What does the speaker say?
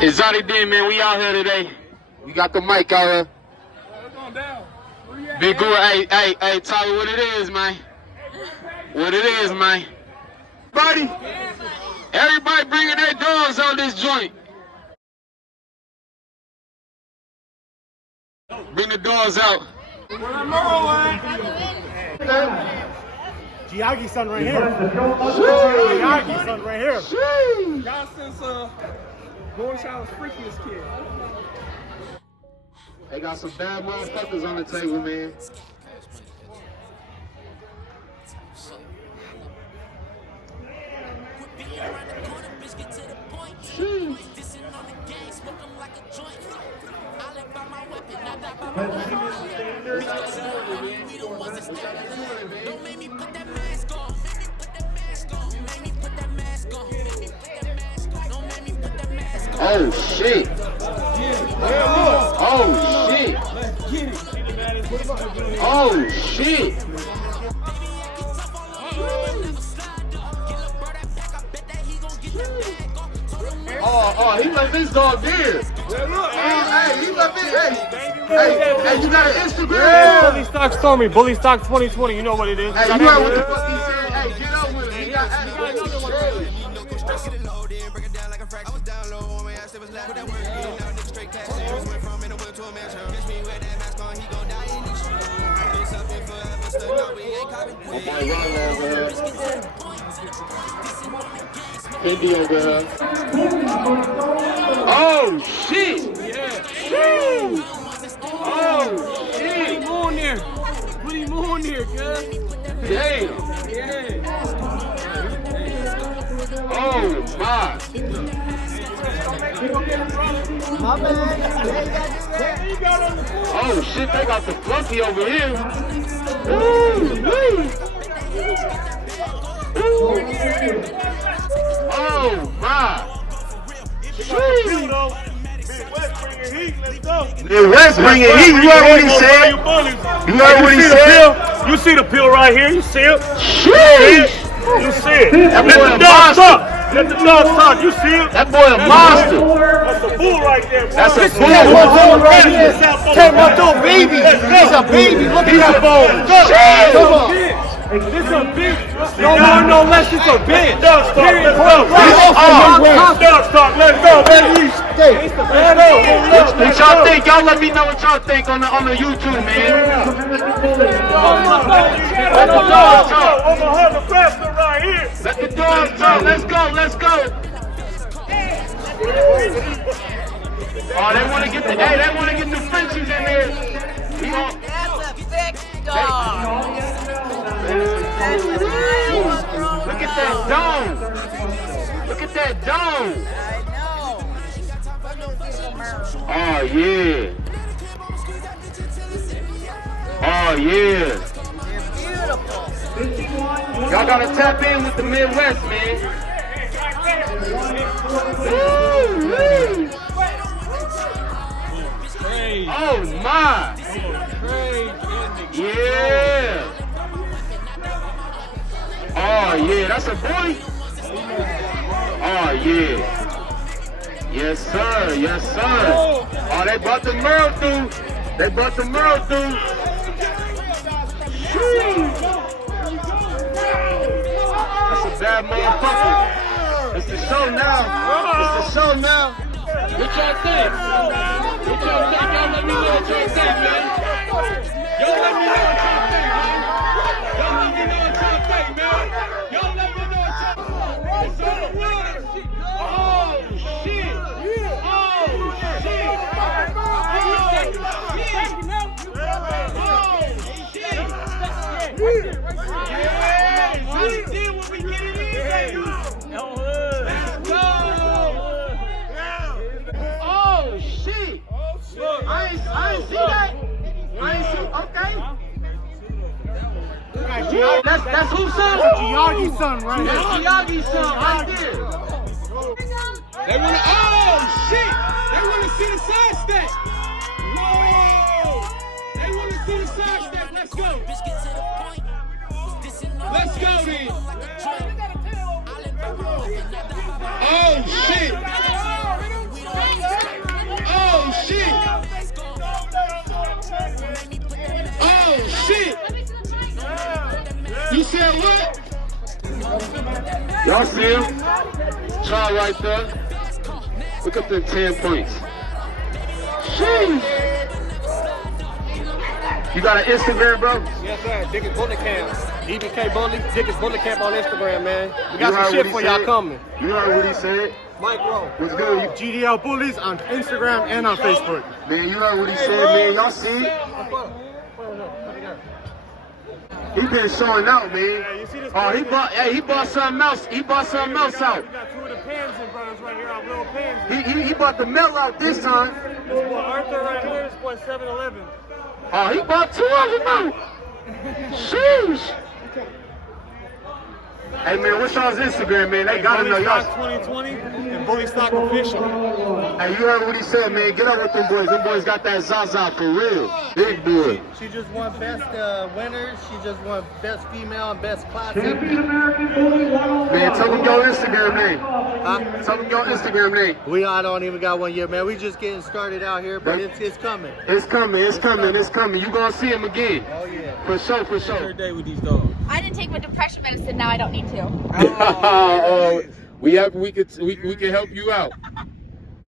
Exotic D, man, we out here today. We got the mic out here. Big good. Hey, Tyler, what it is, man? What it is, man? Everybody bringing their dogs on this joint. Bring the dogs out. Giagi's son right here. Giagi's son right here. Y'all since Bullies was freakiest kid. They got some bad motherfuckers on the table, man. Oh shit! Oh shit! Oh shit! Oh, he left his dog there. Hey, he left it. Hey, you got an Instagram? Yeah. Bully Stocks told me. Bully Stock 2020. You know what it is. Hey, you heard what the fuck he said? Hey, get up with him. He got Hindi over here. Oh shit! Yeah. Woo! Oh shit! Put him on there. Put him on there, cuz. Damn! Yeah. Oh my! Oh shit! They got the fluffy over here. Woo! Oh my! Midwest bringing heat. You heard what he said? You heard what he said? You see the pill right here. You see it? Sheesh! You see it. That Let boy the a dog monster. talk. Let the dog talk. You see it? That boy a monster. That's a bull right there. That's a bull. Turn my little baby. He's a baby. Look at that bone. Come on. This a big. No more, no less. It's a big. Dog talk. Let's go. Dog talk. Let's go, baby. What y'all think? Y'all let me know what y'all think on the YouTube, man. Let the dogs talk. I'm gonna have the pastor right here. Let the dogs talk. Let's go. Let's go. Oh, they want to get the. Hey, they want to get the Frenchies in there. That's a big dog. Look at that dome. Look at that dome. I know. Oh yeah. Oh yeah. Beautiful. Y'all gotta tap in with the Midwest, man. Woo, oh my. Yeah. Oh yeah, that's a boy. Oh yeah. Yes sir, yes sir. Oh, they brought the Merle through. They brought the Merle through. That's a bad motherfucker. It's the show now. It's the show now. What y'all think? What y'all think? Y'all let me know what y'all think, man. Y'all let me know what y'all think, man. Y'all let me know what y'all think, man. Y'all let me know what y'all think. It's on the water. Oh, shit. Oh, shit. Yeah, did what we get it in. Let's go. Oh, shit. I ain't see that. I ain't see. Okay. That's whose son? Giagi's son right here. That's Giagi's son right there. They want to. Oh shit! They want to see the side step. Whoa! They want to see the side step. Let's go. Let's go then. Oh shit! Y'all see him? Try right there. Look at them 10 points. Sheesh. You got an Instagram, bro? Yes, sir. Dickens Bullet Camp. DBK Bullies, Dickens Bullet Camp on Instagram, man. We got You heard some shit what for he y'all said? coming. You heard what he said? Mike Rowe. What's good? GDL Bullies on Instagram and on Facebook. Man, you heard what he said, man. Y'all see? He been showing out, man. you see this Oh, he bought something else. He bought something else out. We got two of the Pansin brothers right here, our little Pansin. He bought the mail out this time. This boy Arthur right here, this boy 7-Eleven. Oh, he bought 2 of them out. Sheesh. Hey, man, what's y'all's Instagram, man? They gotta know Bully y'all. Stock 2020 and Bully Stock Official. Hey, you heard what he said, man. Get up with them boys. Them boys got that Zaza for real. Big boy. She just won best winner. She just won best female and best classic. Man, tell them your Instagram name. Tell them your Instagram name. I don't even got one yet, man. We just getting started out here, but it's coming. It's coming. It's coming. It's coming. You gonna see him again. Oh yeah. For sure. For sure. Every day with these dogs. I didn't take my depression medicine. Now I don't need to. We can help you out.